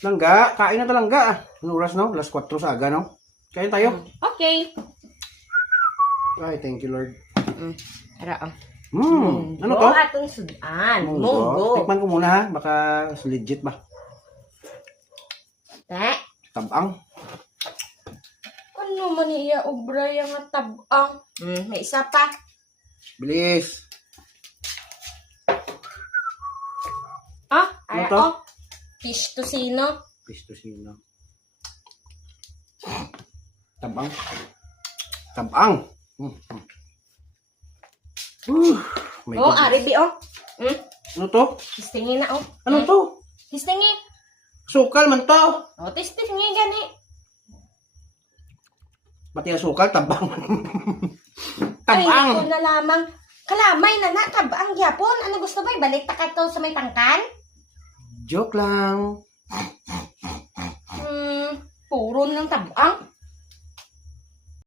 Langga, kain na talangga. Ano oras no? Alas 4 sa aga no? Kain tayo. Okay. Ay, thank you Lord. Ara, Ano to? atong sudan. Munggo. Tikman ko muna ha. Baka legit ba? Te. Tabang. Ano man iya obra yung tabang? May isa pa. Bilis. Ano to? Fish tocino. Pistosino. Tabang. Tabang. May goodness. Aribi, Ano to? Tistingin na, Ano to? Tistingin. Sukal man to. Tistingin gani. Pati ang sukal, tabang. Ay, Tabang. naku na lamang. Kalamay na na, tabang yapon. Ano gusto ba? Balik ta ka to sa may tangkan? Joke lang. Puro ng tabang.